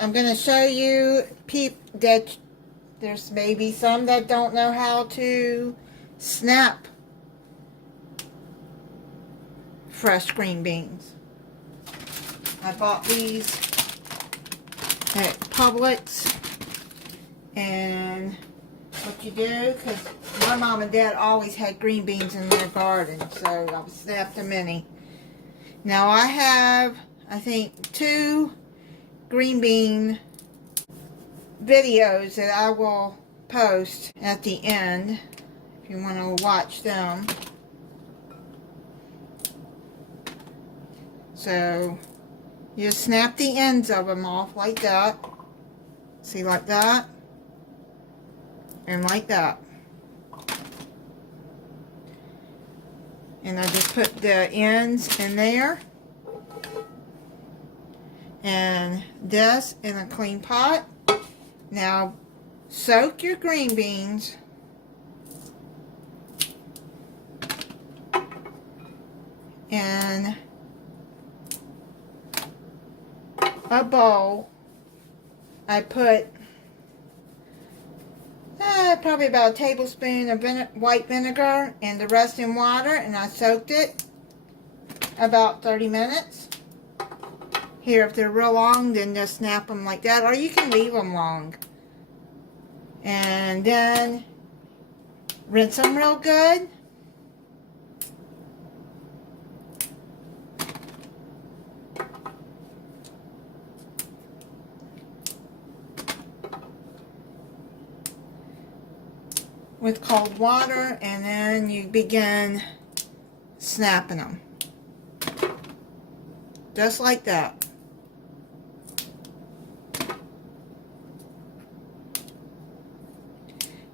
I'm going to show you that there's maybe some that don't know how to snap fresh green beans. I bought these at Publix, and what you do, because my mom and dad always had green beans in their garden, so I've snapped them many. Now I have, I think, 2 green bean videos that I will post at the end if you want to watch them. So you snap the ends of them off like that. See, like that. And like that. And I just put the ends in there. And this in a clean pot. Now soak your green beans in a bowl. I put probably about a tablespoon of white vinegar and the rest in water, and I soaked it about 30 minutes. Here, if they're real long, then just snap them like that, or you can leave them long. And then rinse them real good. With cold water, and then you begin snapping them. Just like that.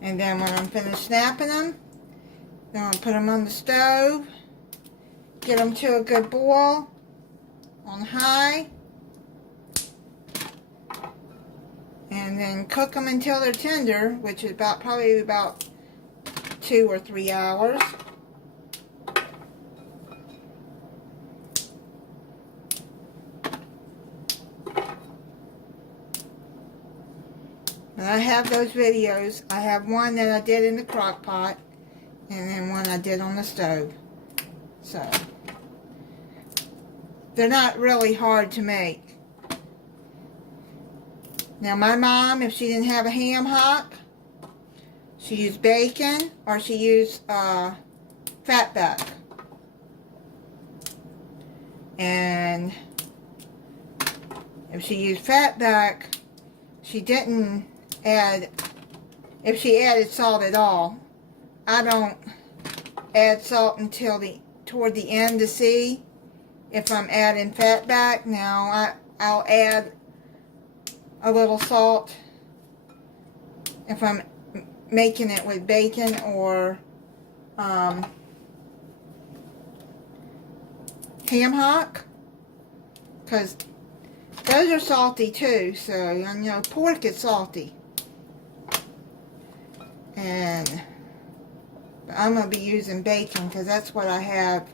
And then when I'm finished snapping them, then I'll put them on the stove, get them to a good boil on high, and then cook them until they're tender, which is probably about 2 or 3 hours. But I have those videos. I have one that I did in the crock pot, and then one I did on the stove. So they're not really hard to make. Now my mom, if she didn't have a ham hock, she used bacon, or she used fatback. And if she used fatback, she didn't add, if she added salt at all. I don't add salt until toward the end to see if I'm adding fatback. Now I'll add a little salt if I'm making it with bacon or ham hock, because those are salty too. So you know, pork is salty. And I'm going to be using bacon because that's what I have.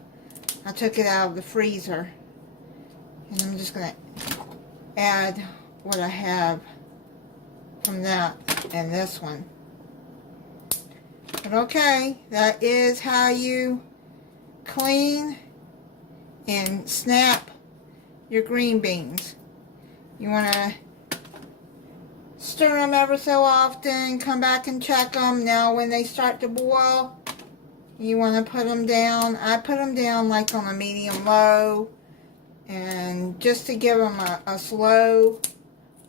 I took it out of the freezer, and I'm just going to add what I have from that and this one. But okay, that is how you clean and snap your green beans. You want to stir them ever so often, come back and check them. Now when they start to boil, you want to put them down. I put them down like on a medium-low, and just to give them a slow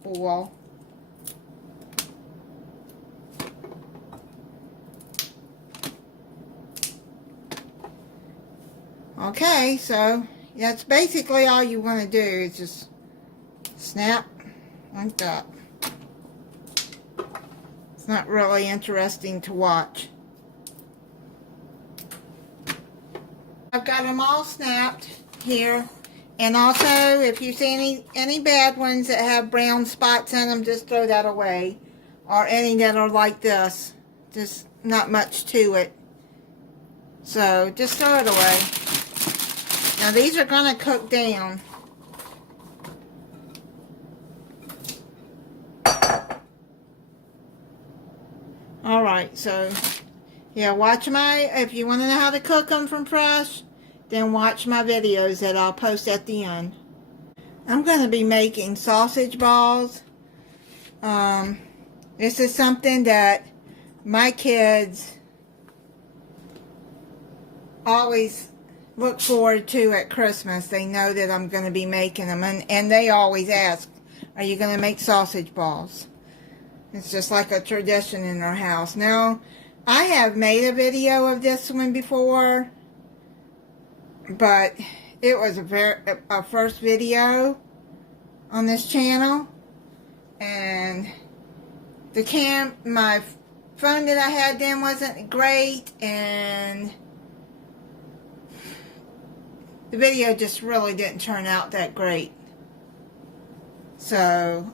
boil. Okay, so that's basically all you want to do, is just snap like that. It's not really interesting to watch. I've got them all snapped here. And also, if you see any bad ones that have brown spots in them, just throw that away. Or any that are like this. Just not much to it. So, just throw it away. Now, these are going to cook down. Alright, so yeah, watch if you want to know how to cook them from fresh, then watch my videos that I'll post at the end. I'm going to be making sausage balls. This is something that my kids always look forward to at Christmas. They know that I'm going to be making them, and they always ask, are you going to make sausage balls? It's just like a tradition in our house. Now, I have made a video of this one before, but it was a first video on this channel, and my phone that I had then wasn't great, and the video just really didn't turn out that great. So,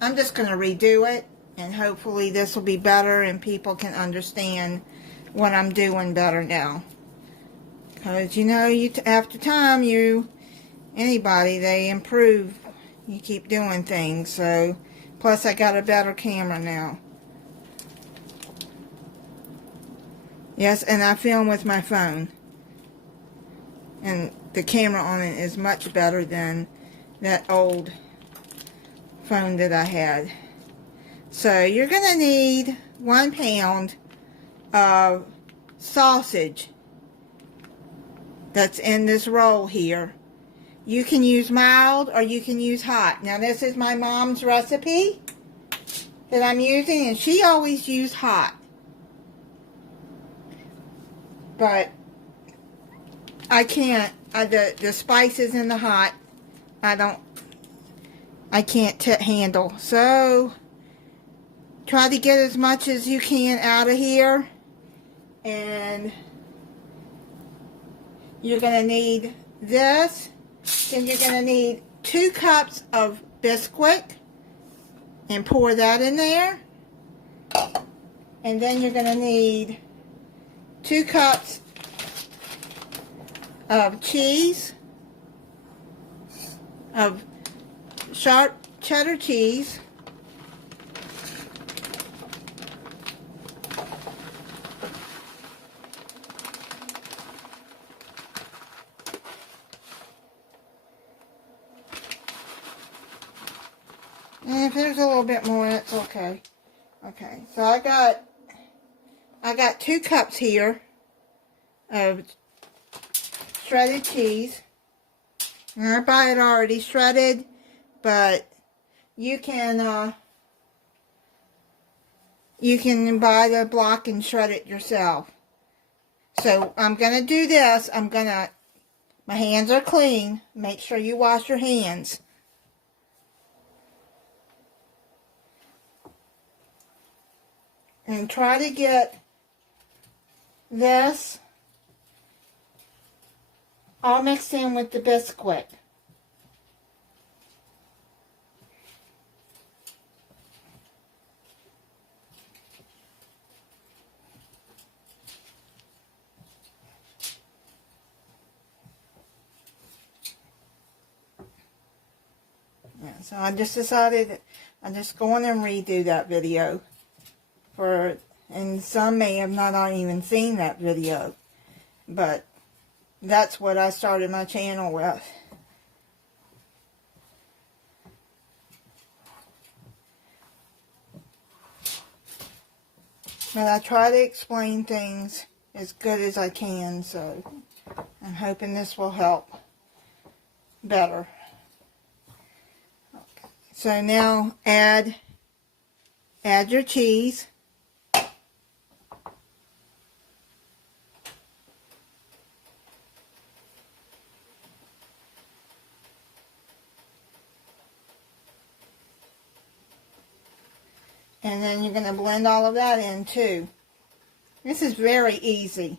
I'm just going to redo it, and hopefully this will be better and people can understand what I'm doing better now. Because, you know, after time, anybody, they improve. You keep doing things. So, plus I got a better camera now. Yes, and I film with my phone. And the camera on it is much better than that old phone that I had. So you're going to need 1 pound of sausage that's in this roll here. You can use mild or you can use hot. Now this is my mom's recipe that I'm using, and she always used hot. But I can't, the spices in the hot, I can't handle. So try to get as much as you can out of here, and you're going to need this. Then you're going to need 2 cups of bisquick, and pour that in there. And then you're going to need 2 cups of cheese, of sharp cheddar cheese. And if there's a little bit more, it's okay. Okay, so I got 2 cups here of shredded cheese. And I buy it already shredded, but you can buy the block and shred it yourself. So I'm gonna do this. My hands are clean. Make sure you wash your hands. And try to get this all mixed in with the bisquick. Yeah, so I just decided that I'm just going and redo that video. And some may have not even seen that video, but that's what I started my channel with. But I try to explain things as good as I can, so I'm hoping this will help better. Okay. So now add your cheese. And then you're going to blend all of that in too. This is very easy.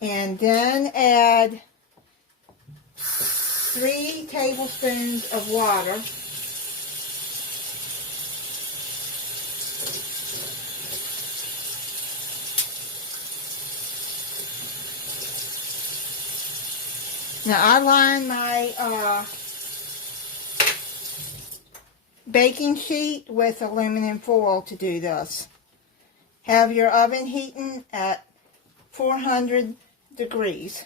And then add 3 tablespoons of water. Now I line my baking sheet with aluminum foil to do this. Have your oven heating at 400 degrees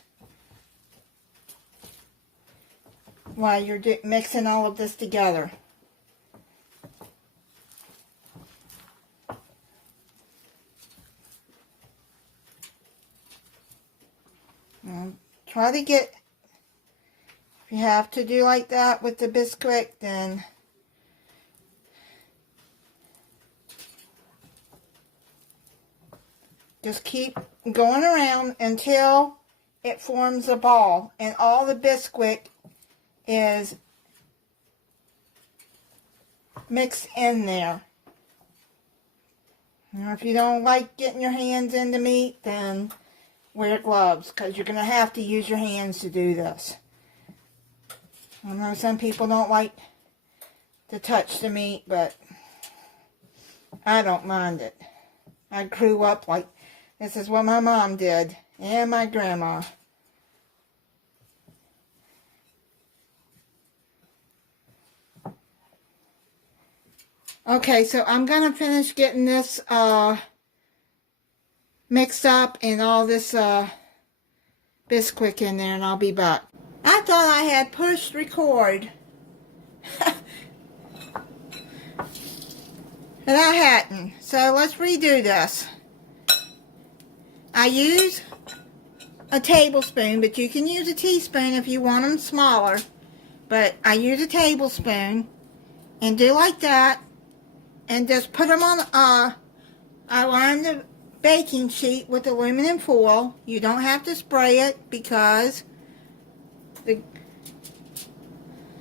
while you're mixing all of this together. Try to get, if you have to do like that with the bisquick, then just keep going around until it forms a ball and all the bisquick is mixed in there. Now, if you don't like getting your hands in the meat, then wear gloves, because you're going to have to use your hands to do this. I know some people don't like to touch the meat, but I don't mind it. I grew up like this is what my mom did, and my grandma. Okay, so I'm going to finish getting this mixed up and all this bisquick in there, and I'll be back. I thought I had pushed record. But I hadn't. So let's redo this. I use a tablespoon, but you can use a teaspoon if you want them smaller. But I use a tablespoon and do like that. And just put them on, I line the baking sheet with aluminum foil. You don't have to spray it because the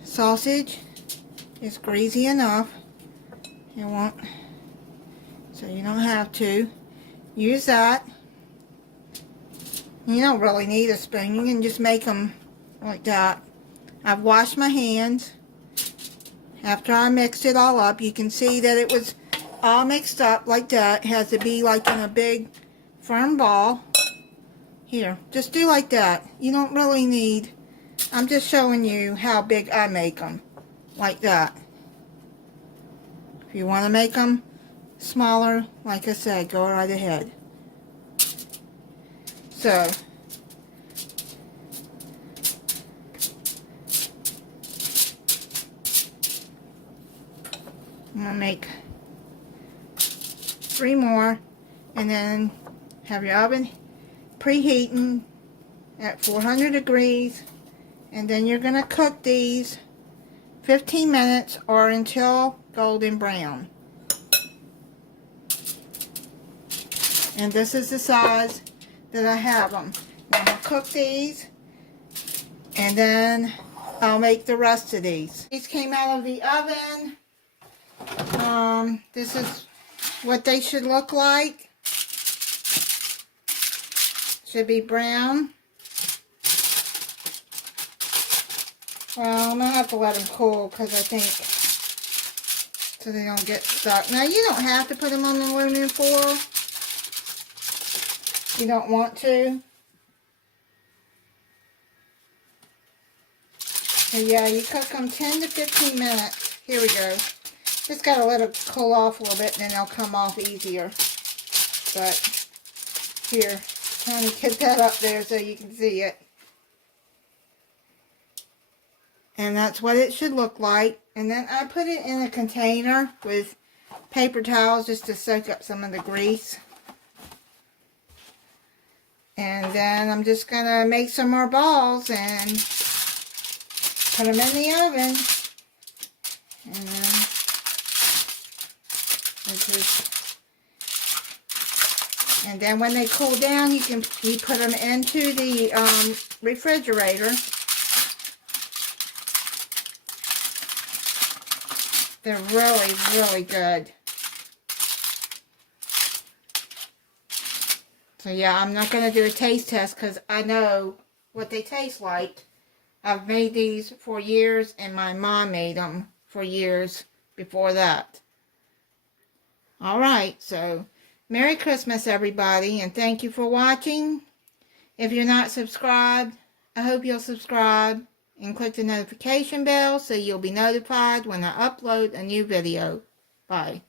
sausage is greasy enough. You won't, so you don't have to use that. You don't really need a spoon. You can just make them like that. I've washed my hands. After I mixed it all up, you can see that it was all mixed up like that. It has to be like in a big firm ball. Here, just do like that. You don't really need, I'm just showing you how big I make them. Like that. If you want to make them smaller, like I said, go right ahead. So, I'm going to make 3 more, and then have your oven preheating at 400 degrees, and then you're going to cook these 15 minutes or until golden brown. And this is the size that I have them. Now I'm going to cook these, and then I'll make the rest of these. These came out of the oven. This is what they should look like. Should be brown. Well, I'm going to have to let them cool because I think so they don't get stuck. Now, you don't have to put them on the aluminum foil. You don't want to. So yeah, you cook them 10 to 15 minutes. Here we go. Just got to let it cool off a little bit and then they'll come off easier. But here, trying to get that up there so you can see it. And that's what it should look like. And then I put it in a container with paper towels just to soak up some of the grease. And then I'm just going to make some more balls and put them in the oven. And then and then when they cool down, you put them into the refrigerator. They're really, really good. So yeah, I'm not going to do a taste test because I know what they taste like. I've made these for years, and my mom made them for years before that. Alright, so Merry Christmas, everybody, and thank you for watching. If you're not subscribed, I hope you'll subscribe. and click the notification bell so you'll be notified when I upload a new video. Bye.